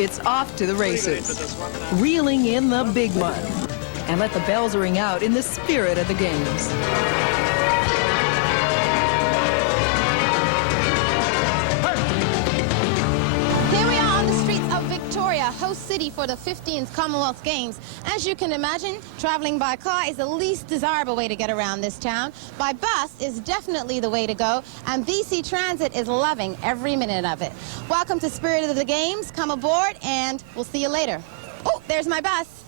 it's off to the races. Reeling in the big one. And let the bells ring out in the spirit of the games. Host city for the 15th Commonwealth Games. As you can imagine, traveling by car is the least desirable way to get around this town. By bus is definitely the way to go, and BC Transit is loving every minute of it. Welcome to Spirit of the Games. Come aboard, and we'll see you later. Oh, there's my bus.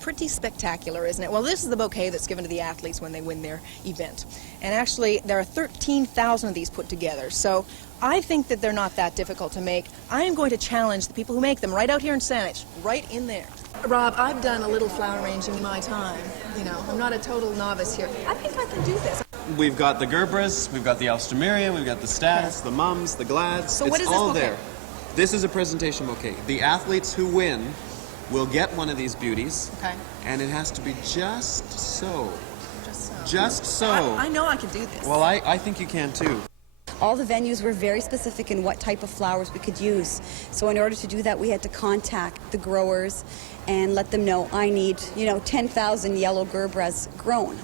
Pretty spectacular, isn't it? Well, this is the bouquet that's given to the athletes when they win their event. And actually, there are 13,000 of these put together. So I think that they're not that difficult to make. I am going to challenge the people who make them right out here in Saanich, right in there. Rob, I've done a little flower arranging in my time. You know, I'm not a total novice here. I think I can do this. We've got the Gerbras, we've got the Alstroemeria, we've got the Stats, the Mums, the Glads. So what is it's this all bouquet? there. This is a presentation bouquet. The athletes who win will get one of these beauties. Okay. And it has to be just so. Just so. Just so. I know I can do this. Well, I think you can too. All the venues were very specific in what type of flowers we could use. So in order to do that, we had to contact the growers and let them know, I need, 10,000 yellow Gerbras grown.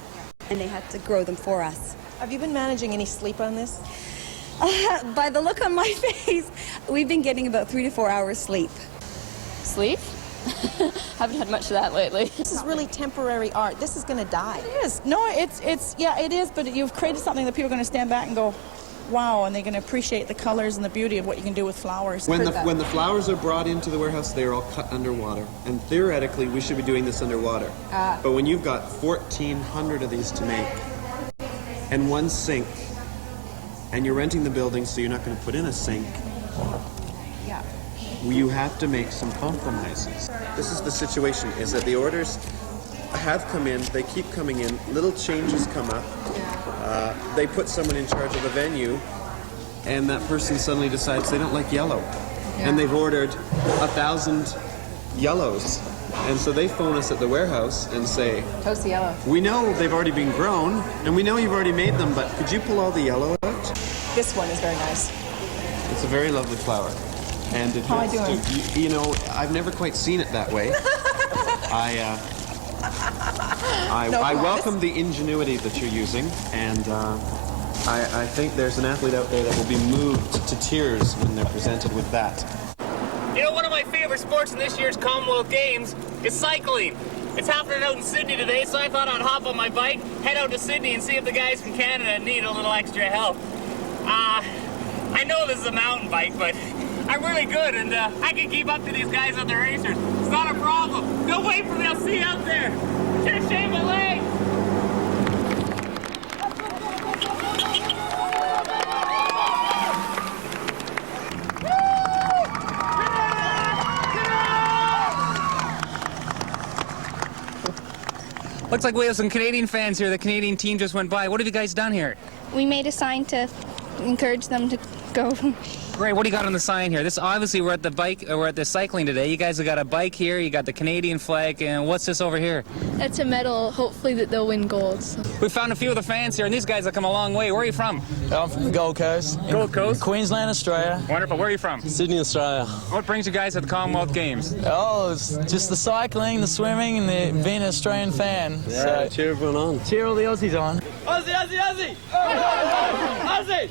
And they had to grow them for us. Have you been managing any sleep on this? By the look on my face, we've been getting about 3 to 4 hours sleep. Sleep? Haven't had much of that lately. This is really temporary art. This is going to die. It is. No, yeah, it is, but you've created something that people are going to stand back and go, wow, and they're going to appreciate the colors and the beauty of what you can do with flowers. When the flowers are brought into the warehouse, they're all cut underwater. And theoretically, we should be doing this underwater. But when you've got 1,400 of these to make, and one sink, and you're renting the building, so you're not going to put in a sink, you have to make some compromises. This is the situation, is that the orders have come in, they keep coming in, little changes come up, they put someone in charge of the venue, and that person suddenly decides they don't like yellow. And they've ordered 1,000 yellows. And so they phone us at the warehouse and say, Toast the yellow. We know they've already been grown, and we know you've already made them, but could you pull all the yellow out? This one is very nice. It's a very lovely flower. And it How am I doing? You know, I've never quite seen it that way. I welcome the ingenuity that you're using, and I think there's an athlete out there that will be moved to tears when they're presented with that. You know, one of my favorite sports in this year's Commonwealth Games is cycling. It's happening out in Sydney today, so I thought I'd hop on my bike, head out to Sydney, and see if the guys from Canada need a little extra help. I know this is a mountain bike, but I'm really good, and I can keep up to these guys on the racers. It's not a problem. Don't wait for me, I'll see you out there. Should have shaved my leg. Looks like we have some Canadian fans here. The Canadian team just went by. What have you guys done here? We made a sign to encourage them to go. Great. What do you got on the sign here? This obviously we're at the cycling today. You guys have got a bike here. You got the Canadian flag, and what's this over here? That's a medal. Hopefully that they'll win gold. So. We found a few of the fans here, and these guys have come a long way. Where are you from? I'm from the Gold Coast. Gold Coast? Queensland, Australia. Wonderful. Where are you from? Sydney, Australia. What brings you guys to the Commonwealth Games? Oh, it's just the cycling, the swimming, and being an Australian fan. Yeah, so, cheer everyone on. Cheer all the Aussies on. Aussie, Aussie, Aussie! Aussie!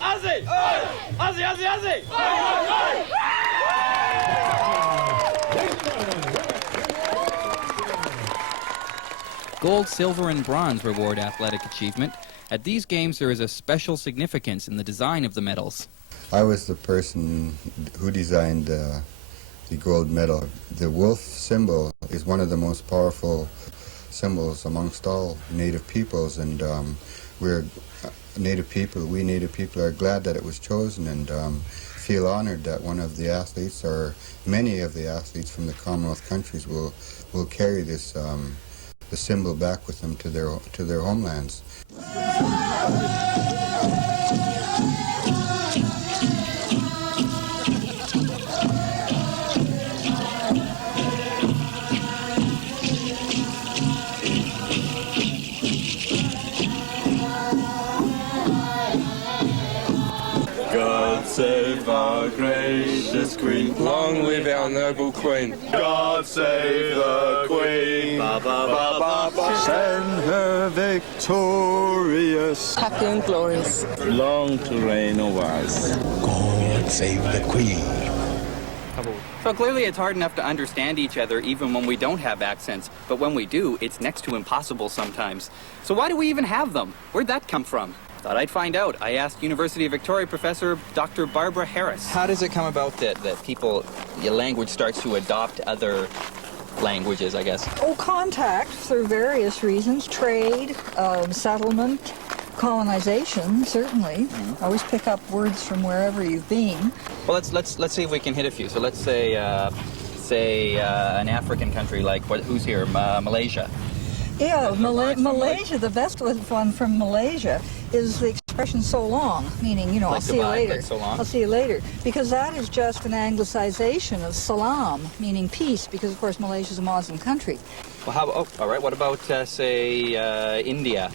Aussie! Aussie, Aussie, Aussie! Gold, silver, and bronze reward athletic achievement. At these games, there is a special significance in the design of the medals. I was the person who designed the gold medal. The wolf symbol is one of the most powerful symbols amongst all Native peoples, and we Native people are glad that it was chosen, and feel honored that one of the athletes, or many of the athletes from the Commonwealth countries, will carry this the symbol back with them to their homelands. save our gracious Queen. Long live our noble Queen. God save the Queen. Ba, ba, ba, ba, ba. Send her victorious. Happy and glorious. Long to reign over us. God save the Queen. So clearly it's hard enough to understand each other even when we don't have accents. But when we do, it's next to impossible sometimes. So why do we even have them? Where'd that come from? Thought I'd find out. I asked University of Victoria professor Dr. Barbara Harris. How does it come about that your language starts to adopt other languages, I guess? Oh, contact for various reasons. Trade, settlement, colonization, certainly. Mm-hmm. Always pick up words from wherever you've been. Well, let's see if we can hit a few. So let's say an African country like who's here, Malaysia. Yeah, Malaysia. The best one from Malaysia is the expression "so long," meaning like I'll see you later. Like so long. I'll see you later, because that is just an anglicization of salam, meaning peace. Because of course Malaysia is a Muslim country. Well, all right. What about say India?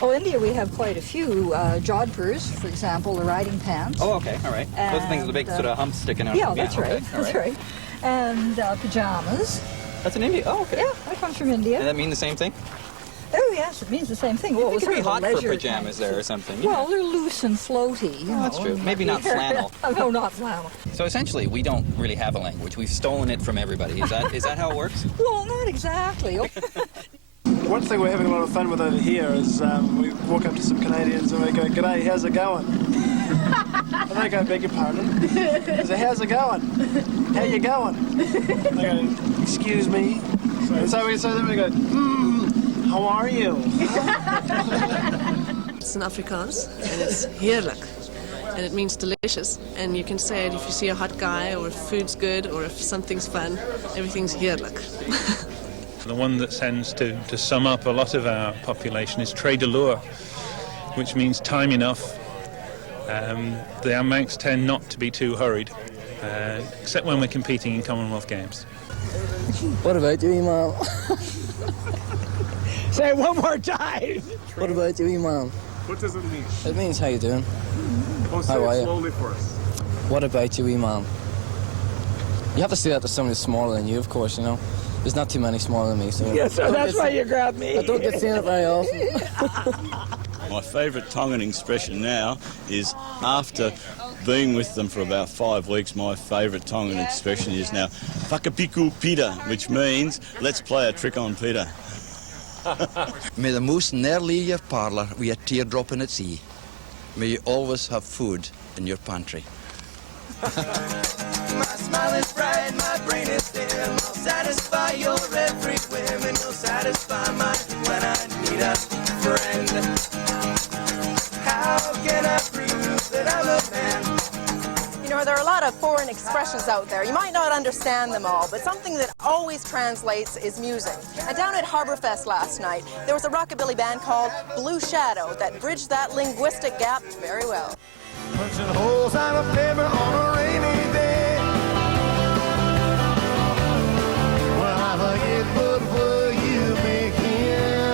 Oh, India, we have quite a few. Jodhpurs, for example, the riding pants. Oh, okay, all right. Those things with the big sort of humps sticking out. Yeah, that's right. Okay, that's right. And pajamas. That's in India? Oh, okay. Yeah, that comes from India. Does that mean the same thing? Oh, yes, it means the same thing. Well, it could be hot for pajamas kind of there or something. Well, they're loose and floaty, you know. That's true. Maybe not flannel. No, not flannel. So essentially, we don't really have a language. We've stolen it from everybody. Is that how it works? Well, not exactly. One thing we're having a lot of fun with over here is we walk up to some Canadians and we go, "G'day, how's it going?" And they go, "Beg your pardon?" I say, "How's it going? How you going?" They go, "Excuse me." And so then we go, "How are you?" It's an Afrikaans and it's heerlijk. And it means delicious. And you can say it if you see a hot guy or if food's good or if something's fun. Everything's heerlijk. The one that tends to sum up a lot of our population is trait de l'heure, which means time enough. The Manx tend not to be too hurried, except when we're competing in Commonwealth Games. What about you, Imam? Say it one more time. What about you, Imam? What does it mean? It means how you doing. Say how are it you? slowly for us. What about you, Imam? You have to say that to somebody smaller than you, of course, you know. There's not too many smaller than me, so... Yes, sir, that's why you grabbed me. I don't get seen it very often. My favourite Tongan expression now is, after being with them for about 5 weeks, my favourite Tongan expression is now whakapiku Peter, which means let's play a trick on Peter. May the moose ne'er leave your parlour with a teardrop in its eye. May you always have food in your pantry. My smile is bright, my brain is dim. I'll satisfy your every whim, and you'll satisfy mine when I need a friend. How can I prove that I'm a man? You know, there are a lot of foreign expressions out there. You might not understand them all, but something that always translates is music. And down at Harbourfest last night, there was a rockabilly band called Blue Shadow that bridged that linguistic gap very well. Punching holes out of paper on a rainy day. Well, I forget what were you making?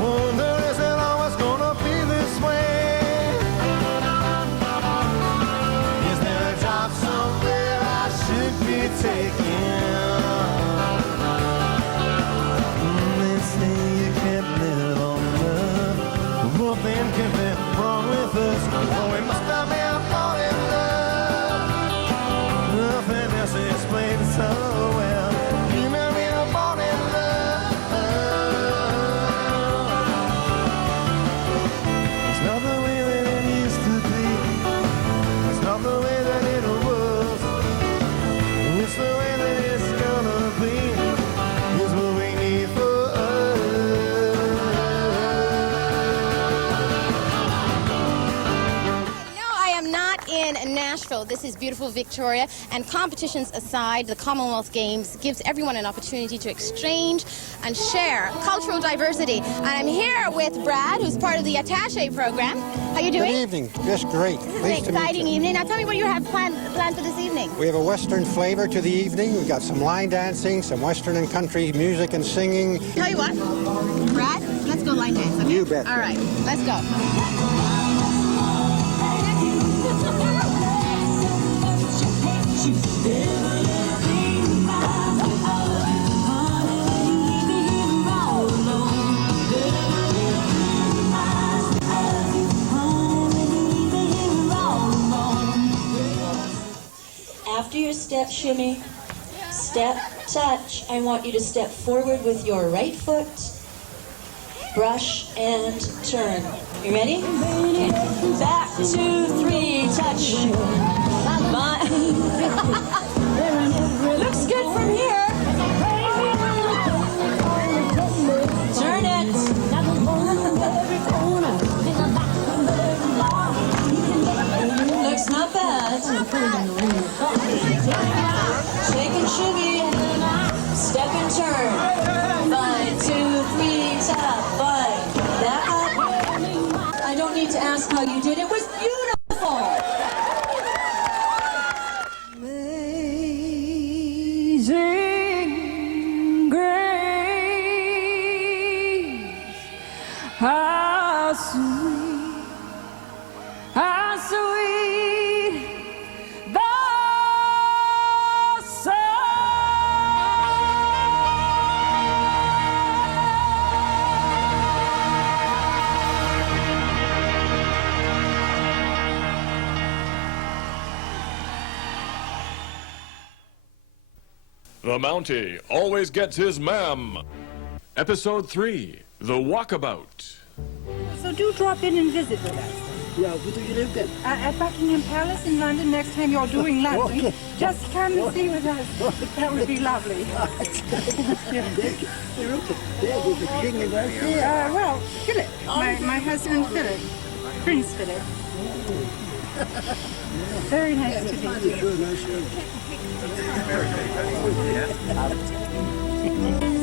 Wonder, is it always gonna be this way? Is there a job somewhere I should be taking? They say you can't live on love. What then can be wrong with us? Oh, we must have been falling in love. Nothing else explains so well. You know we are born in love. It's not the way that it used to be. It's not the way that it was. It's the way that it's gonna be. It's what we need for in Nashville. This is beautiful Victoria, and competitions aside, the Commonwealth Games gives everyone an opportunity to exchange and share cultural diversity. And I'm here with Brad, who's part of the attaché program. How you doing? Good evening. Just great. This is an exciting evening. Now tell me what you have planned for this evening. We have a Western flavor to the evening. We've got some line dancing, some Western and country music and singing. Tell you what, Brad, let's go line dance. Okay? You bet. All right, let's go. After your step shimmy, step touch, I want you to step forward with your right foot, brush and turn. You ready? Okay. Back, 2, 3, touch. Looks good from here. Turn it. Looks not bad. Shake and shimmy. Step and turn. 5, 2, 3, tap. 5. Back up. I don't need to ask how you did. It was beautiful. Amazing grace, how sweet the The Mountie always gets his ma'am. Episode 3, The Walkabout. So do drop in and visit with us. Yeah, where do you live then? At Buckingham Palace in London next time you're doing London. Okay. Just come and stay with us. That would be lovely. Well, Philip. My husband Philip. Prince Philip. Very nice to meet you.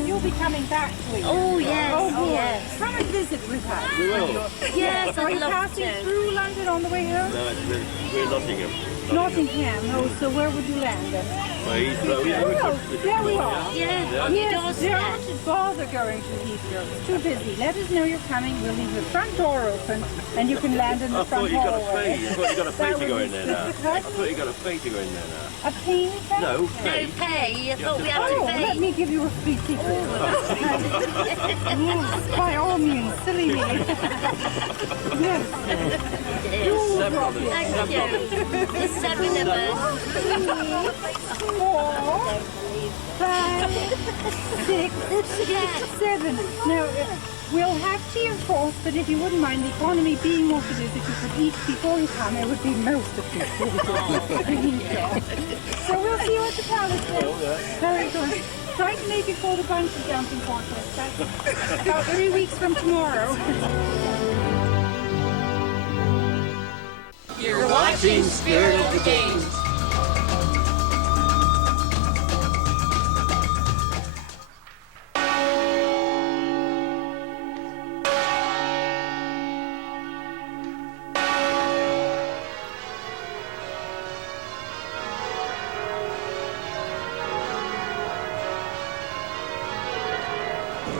You'll be coming back, will you? Oh, yes, Oh, good. yes. Come and visit with us. We will. Yes, Are I'd you love passing to. through London on the way home? No, we're Nottingham. Nottingham. Oh, so where would you land then? Heathrow. There we are. Yeah, Yes, don't bother going to Heathrow. It's too busy. Let us know you're coming. We'll leave the front door open and you can land in the front hallway. I thought you got a fee to go in there now. Huh? I thought you got a fee to go in there now. A fee? No, pay. I thought we had to pay. Let me give you a free ticket. Yes, by all means, silly me. Yes. Thank you. There's 7 of us. 4, 5, 6, 7. Now, we'll have tea, of course, but if you wouldn't mind, the economy being what it is, if you could eat before you come, it would be most appreciated. So we'll see you at the palace then. Very good. Try to make it for the bungee jumping contest. That's about 3 weeks from tomorrow. You're watching Spirit of the Games.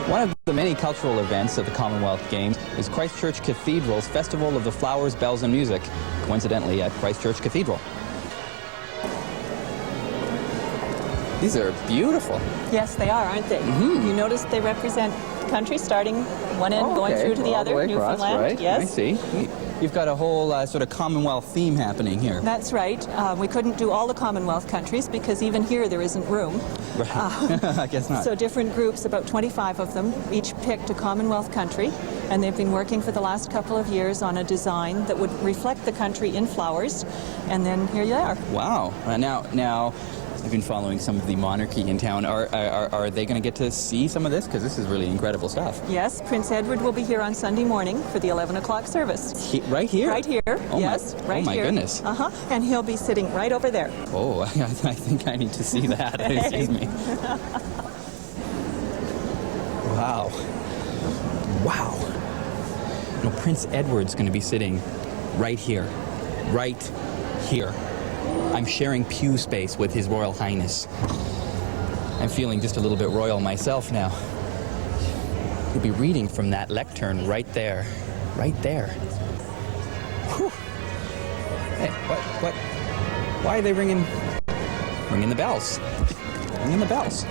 One of the many cultural events at the Commonwealth Games is Christchurch Cathedral's Festival of the Flowers, Bells and Music, coincidentally at Christchurch Cathedral. These are beautiful. Yes, they are, aren't they? You notice they represent the country starting one end, going through to the all other, the way across, Newfoundland. right? Yes. I see. You've got a whole sort of Commonwealth theme happening here. That's right. We couldn't do all the Commonwealth countries because even here there isn't room. Right. I guess not. So different groups, about 25 of them, each picked a Commonwealth country, and they've been working for the last couple of years on a design that would reflect the country in flowers, and then here you are. Wow. Now, I've been following some of the monarchy in town. Are they going to get to see some of this? Because this is really incredible stuff. Yes, Prince Edward will be here on Sunday morning for the 11 o'clock service. Right here? Right here, Oh yes, right here. Oh my goodness. Uh-huh, and he'll be sitting right over there. Oh, I think I need to see that. Excuse me. Wow. Wow. No, Prince Edward's going to be sitting right here. Right here. I'm sharing pew space with His Royal Highness. I'm feeling just a little bit royal myself now. He'll be reading from that lectern right there. Right there. Whew. Hey, what? Why are they ringing ringing the bells. Ringing the bells.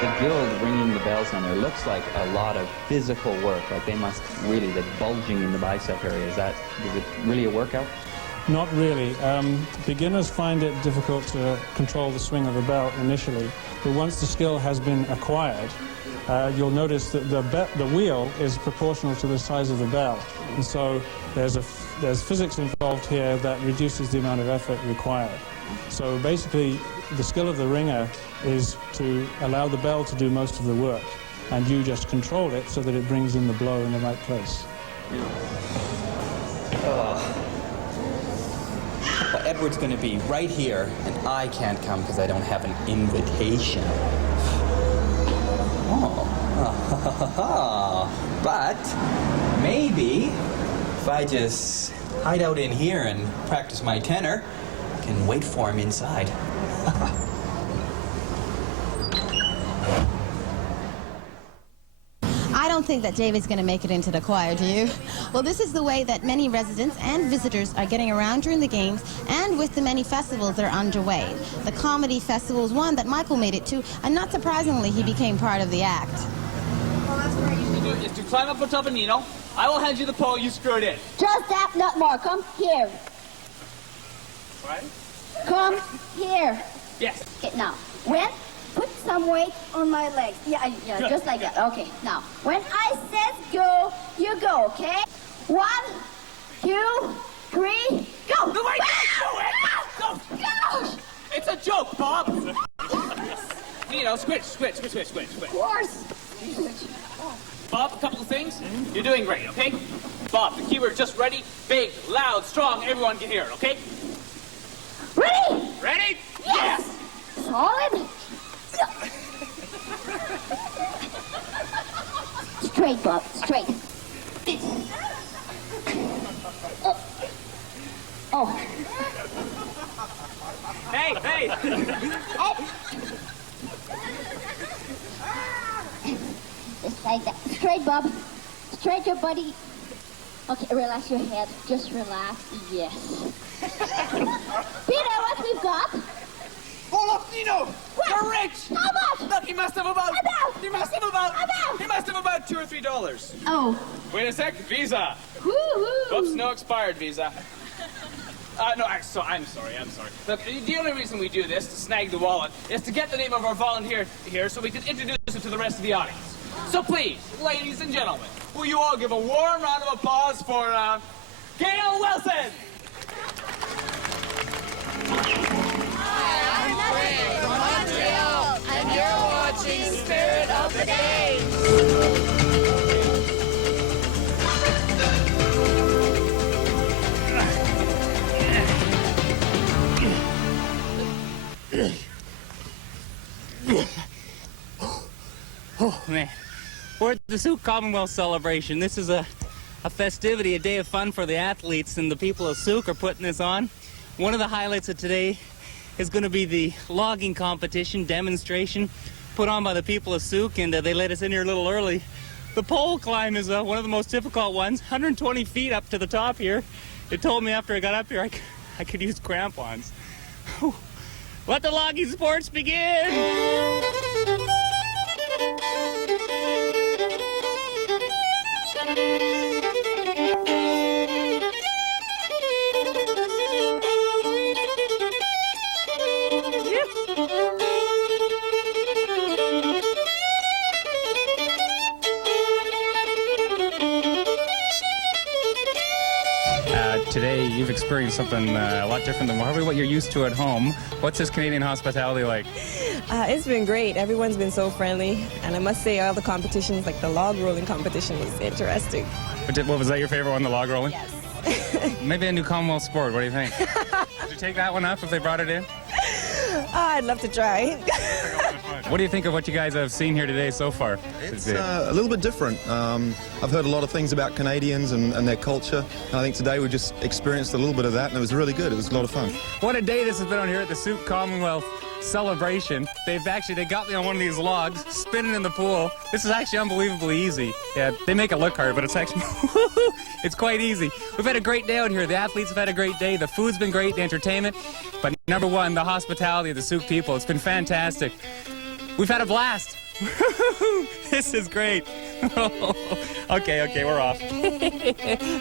The guild ringing the bells on there looks like a lot of physical work. Like they must really, the bulging in the bicep area, is it really a workout? Not really. Beginners find it difficult to control the swing of the bell initially, but once the skill has been acquired, you'll notice that the wheel is proportional to the size of the bell, and so there's physics involved here that reduces the amount of effort required. So basically, the skill of the ringer is to allow the bell to do most of the work, and you just control it so that it brings in the blow in the right place. Oh. Well, Edward's going to be right here, and I can't come because I don't have an invitation. Oh. But maybe if I just hide out in here and practice my tenor, I can wait for him inside. I don't think that David's going to make it into the choir, do you? Well, this is the way that many residents and visitors are getting around during the games and with the many festivals that are underway. The comedy festival is one that Michael made it to, and not surprisingly, he became part of the act. Well, that's what I usually do, is to climb up on top of Nino. I will hand you the pole, you screw it in. Just that, not more. Come here. Right? Come here. Yes. Okay, now, put some weight on my legs. Yeah, just like that. Okay, now, when I says go, you go, okay? 1, 2, 3, go! No, wait! Go! It's a joke, Bob! Nino, squidge. Of course. Bob, a couple of things. You're doing great, okay? Bob, the keyword just ready, big, loud, strong, everyone can hear it, okay? Ready? Ready? Yes! Solid. Straight, Bob, straight. Oh. Hey! Just like that. Straight, Bob. Straight your body. Okay, relax your head. Just relax. Yes. Peter, what we've got? Oh, look, Nino! What? You're rich! How much? Look, he must have about $2 or $3. Oh. Wait a sec, Visa. Woo-hoo. Oops, no expired Visa. No, I'm sorry. Look, the only reason we do this, to snag the wallet, is to get the name of our volunteer here so we can introduce him to the rest of the audience. So please, ladies and gentlemen, will you all give a warm round of applause for, Gail Wilson! I'm Fred from Montreal, and you're watching Spirit of the Games. Oh, man. We're at the Souk Commonwealth celebration. This is a festivity, a day of fun for the athletes, and the people of Souk are putting this on. One of the highlights of today is going to be the logging competition demonstration put on by the people of Souk, and they let us in here a little early. The pole climb is one of the most difficult ones, 120 feet up to the top here. It told me after I got up here I could use crampons. Let the logging sports begin! Today, you've experienced something a lot different than probably what you're used to at home. What's this Canadian hospitality like? It's been great. Everyone's been so friendly. And I must say, all the competitions, like the log rolling competition, was interesting. What was that your favorite one, the log rolling? Yes. Maybe a new Commonwealth sport. What do you think? Would you take that one up if they brought it in? I'd love to try. What do you think of what you guys have seen here today so far? It's a little bit different. I've heard a lot of things about Canadians and their culture, and I think today we just experienced a little bit of that, and it was really good. It was a lot of fun. What a day this has been on here at the Souk Commonwealth celebration. They got me on one of these logs, spinning in the pool. This is actually unbelievably easy. Yeah, they make it look hard, but it's actually, it's quite easy. We've had a great day out here. The athletes have had a great day. The food's been great, the entertainment. But number one, the hospitality of the Souk people. It's been fantastic. We've had a blast. This is great. Okay, we're off.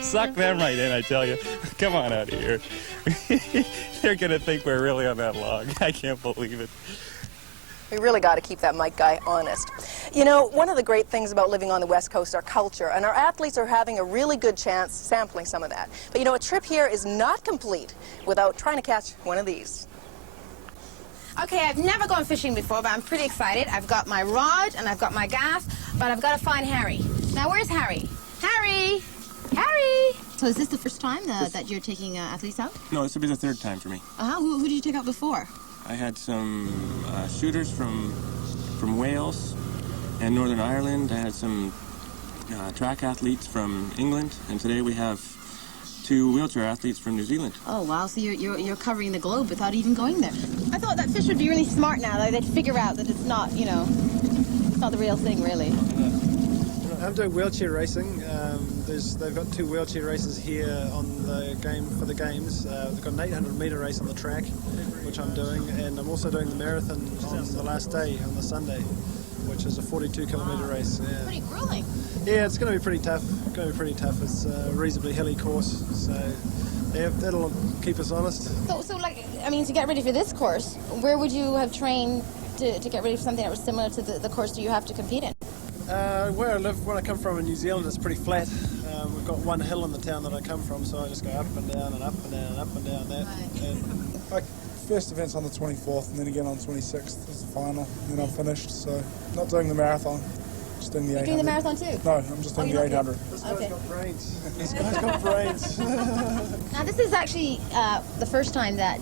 Suck them right in, I tell you. Come on out of here. They're going to think we're really on that log. I can't believe it. We really got to keep that Mike guy honest. You know, one of the great things about living on the West Coast, our culture, and our athletes are having a really good chance sampling some of that. But you know, a trip here is not complete without trying to catch one of these. Okay, I've never gone fishing before, but I'm pretty excited. I've got my rod and I've got my gaff, but I've got to find Harry. Now, where's Harry? Harry! Harry! So is this the first time that you're taking athletes out? No, this will be the third time for me. Who did you take out before? I had some shooters from Wales and Northern Ireland. I had some track athletes from England, and today we have 2 wheelchair athletes from New Zealand. Oh, wow, so you're covering the globe without even going there. I thought that fish would be really smart now. Like, they'd figure out that it's not, you know, it's not the real thing, really. I'm doing wheelchair racing. They've got 2 wheelchair races here on the for the games. They've got an 800-metre race on the track, which I'm doing, and I'm also doing the marathon on the last day, on the Sunday, which is a 42-kilometre race. Yeah. Pretty grueling. Yeah, it's going to be pretty tough. It's a reasonably hilly course, so yeah, that'll keep us honest. So like, I mean, to get ready for this course, where would you have trained to get ready for something that was similar to the course that you have to compete in? Where I live, when I come from in New Zealand, it's pretty flat. We've got one hill in the town that I come from, so I just go up and down and up and down and up and down that. And first event's on the 24th, and then again on the 26th is the final, and then I'm finished. So not doing the marathon, just doing the 800. You're doing the marathon too? No, I'm just doing the 800. This guy's got brains. This guy's got brains. Now this is actually the first time that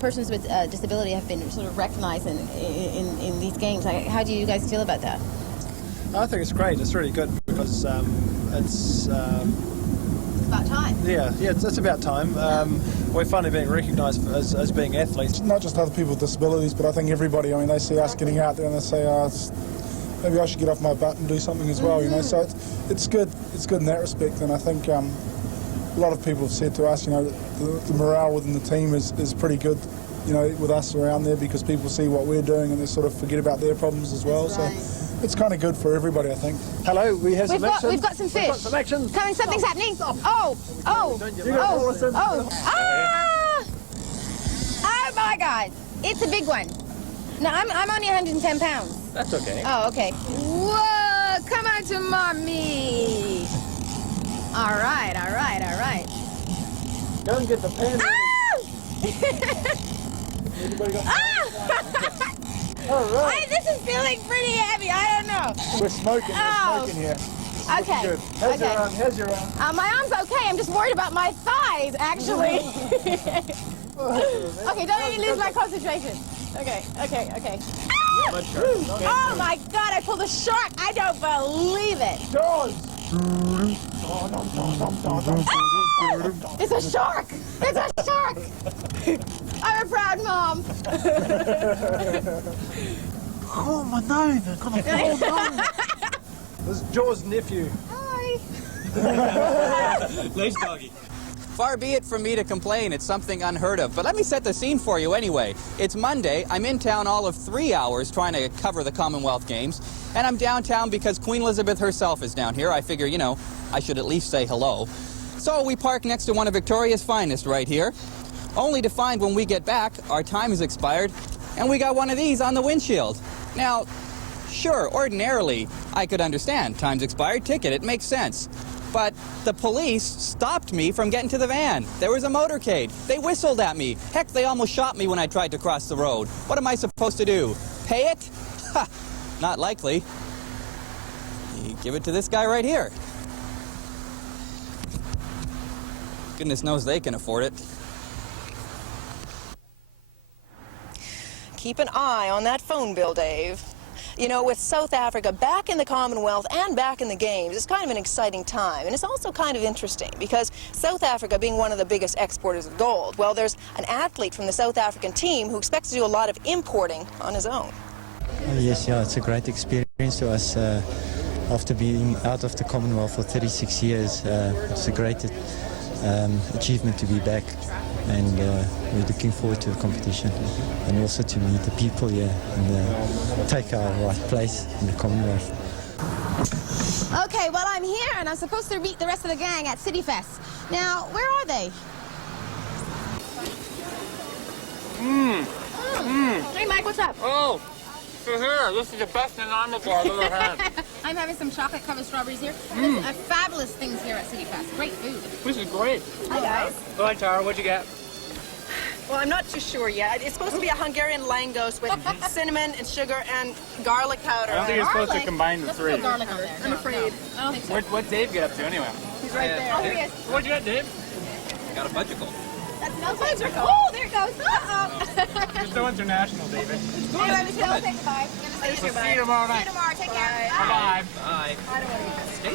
persons with disability have been sort of recognized in these games. How do you guys feel about that? I think it's great. It's really good because it's about time. Yeah, it's about time. We're finally being recognised as being athletes. Not just other people with disabilities, but I think everybody. I mean, they see us getting out there and they say, maybe I should get off my butt and do something as well, you know. So it's good. It's good in that respect, and I think a lot of people have said to us, you know, the morale within the team is pretty good, you know, with us around there, because people see what we're doing and they sort of forget about their problems as well. Right. So it's kind of good for everybody, I think. Hello, we've got some action. We've got some fish. We've got some action. Something's happening. Oh my God! It's a big one. No, I'm only 110 pounds. That's okay. Oh, okay. Whoa! Come on to mommy. All right. Go and get the pan. Anybody got All right. This is feeling pretty heavy. I don't know. We're smoking. We're smoking here. Okay. Good. How's your arm? My arm's okay. I'm just worried about my thighs, actually. Okay, don't let me lose my concentration. Okay. Oh my God, I pulled a shark. I don't believe it. Jaws. It's a shark. I'm a proud mom. Oh, my nose. I've got a full nose. This is Jaws' nephew. Hi. Nice doggy. Far be it from me to complain, it's something unheard of. But let me set the scene for you anyway. It's Monday, I'm in town all of 3 hours trying to cover the Commonwealth Games, and I'm downtown because Queen Elizabeth herself is down here. I figure, you know, I should at least say hello. So we park next to one of Victoria's finest right here, only to find when we get back, our time has expired, and we got one of these on the windshield. Now, sure, ordinarily, I could understand. Time's expired, ticket, it makes sense. But the police stopped me from getting to the van. There was a motorcade. They whistled at me. Heck, they almost shot me when I tried to cross the road. What am I supposed to do? Pay it? Ha! Not likely. You give it to this guy right here. Goodness knows they can afford it. Keep an eye on that phone bill, Dave. You know, with South Africa back in the Commonwealth and back in the Games, it's kind of an exciting time. And it's also kind of interesting because South Africa being one of the biggest exporters of gold, well, there's an athlete from the South African team who expects to do a lot of importing on his own. Yes, yeah, it's a great experience to us. After being out of the Commonwealth for 36 years, it's a great achievement to be back, and we're looking forward to the competition and also to meet the people here and take our right place in the Commonwealth. Okay, well, I'm here and I'm supposed to meet the rest of the gang at City Fest. Now, where are they? Hey, Mike, what's up? Oh, Shaheera, this is the best banana bar I've ever had. I'm having some chocolate-covered strawberries here. There's fabulous things here at City Fest. Great food. This is great. Hi, guys. Go ahead, Tara, what'd you get? Well, I'm not too sure yet. It's supposed to be a Hungarian langos with cinnamon and sugar and garlic powder. I don't think you're supposed to combine the Let's three. put garlic on there. I'm afraid. I don't think so. What'd Dave get up to anyway? He's right there. Oh, here he is. What'd you get, Dave? Got a budgicle. That's oh, there it goes. Uh-oh. You're so international, David. Anyway, Michelle, say goodbye. We'll see you tomorrow night. See you tomorrow. Take care. Bye. Bye. I don't want to eat this.